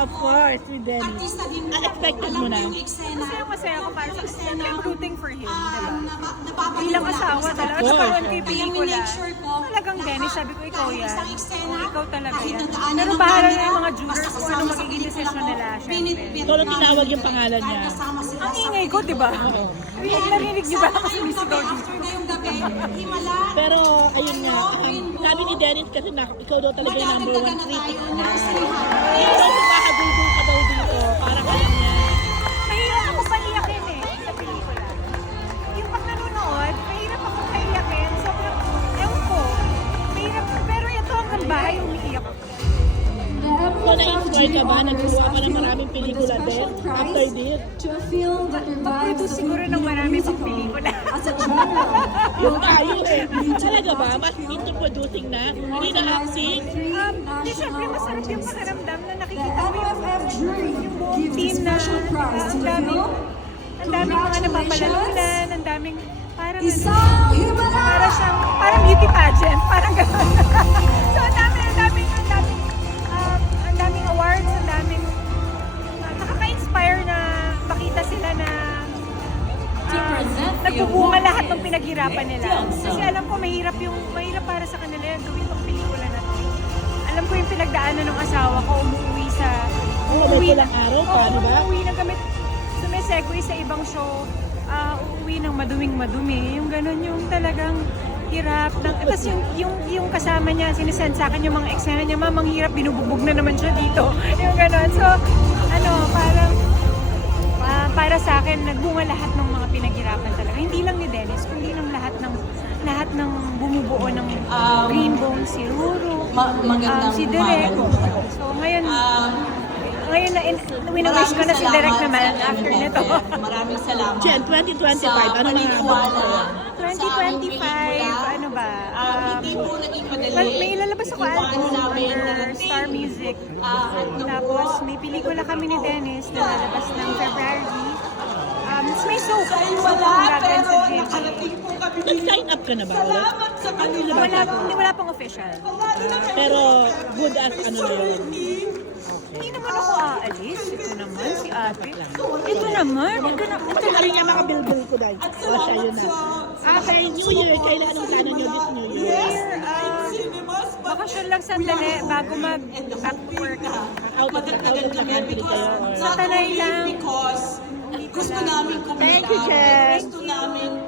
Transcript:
Of course, with Dennis. Artista din po. Expected mo Alam na. yung eksena. Masaya ako para sa Eksena. I'm rooting for him, diba? Napapaliw Bilang na asawa ako sa talaga. Oo. Tapos karoon ko yung Kaya pelikula. minake sure ko. Talagang Dennis, sabi ko, ikaw kahit yan. isang eksena, Oo, ikaw talaga kahit yan. nadaanan Pero ng bahala na camera, yung mga jurors basta kung kasama ano sa magiging pelikula desisyon ko, nila, binit syempre. Solo tinawag yung pangalan kahit niya. kasama sila Ang sa ingay ko, diba? Oo. Narinig niyo ba ako Sana ngayong gabi, sumisigaw after dito? ngayong gabi, himala. Pero, ayun nga, sabi ni Dennis kasi ikaw daw talaga yung number one Madadagdagan na critic tayo niya. ng salihan. Ikaw makakagulgul ka daw dito. Para ka lang niya. Mahirap ako paiyakin sa pelikula. Yung pag nanonood, mahirap ako paiyakin. Sobrang, ewan ko, mahirap. Pero ito hanggang bahay, umiiyak ako. So, na-inspire ka ba? Nagkuha ka ng maraming pelikula din after this? Mag-produce siguro ng marami pang pelikula. Yung tayo eh. Talaga ba? Mas into producing na? Hindi na acting? Di syempre masarap yung pakiramdam na nakikita mo yung buong team na ang daming mga napapalalunan, ang daming parang parang beauty pageant, parang gano'n. So ang daming awards, ang daming nakaka-inspire na makita sila na nagbubunga lahat ng pinaghirapan nila. Kasi alam ko mahirap para sa kanila yung gawin tong pelikula na to. Alam ko yung pinagdaanan ng asawa ko, umuwi sa may pulang araw pa, di ba? Umuwi ng gamit, sumisegue sa ibang show, uuwi ng maduming-madumi. Yung ganun yung talagang hirap. Tapos yung kasama niya, sinisend sa akin yung mga eksena niya, mamang hirap, binububog na naman siya dito. Yung ganun. So, parang para sa akin, nagbunga lahat ng mga pinaghirapan talaga. Hindi lang ni Dennis, kundi ng lahat ng bumubuo ng Green Bone, si Ruru, si Direk. So ngayon na wina-wish ko na si Direk naman after nito. Maraming salamat. Jen, 2025, ano mga 2025, ano ba? Hindi po naging madali. May ilalabas ako album under Star Music. Tapos may pelikula kami ni Dennis na lalabas ng February. May soap. Wala, pero nakarating po kami. Nag-sign up ka na ba ulit? Salamat sa kanila. Wala pang official. Pero good as ano na yun. Hindi naman ako aalis. Ito naman, si ate. Ito naman. Kasi kami nga mga bilbil ko dahil. O siya yun na. Okay, New Year. Kailan ang plano nyo this New Year? Bakasyon lang sandali bago mag-act work. Out of the country kayo? Sa Tanay lang. Because gusto namin kumita. Thank you, Jen. Gusto namin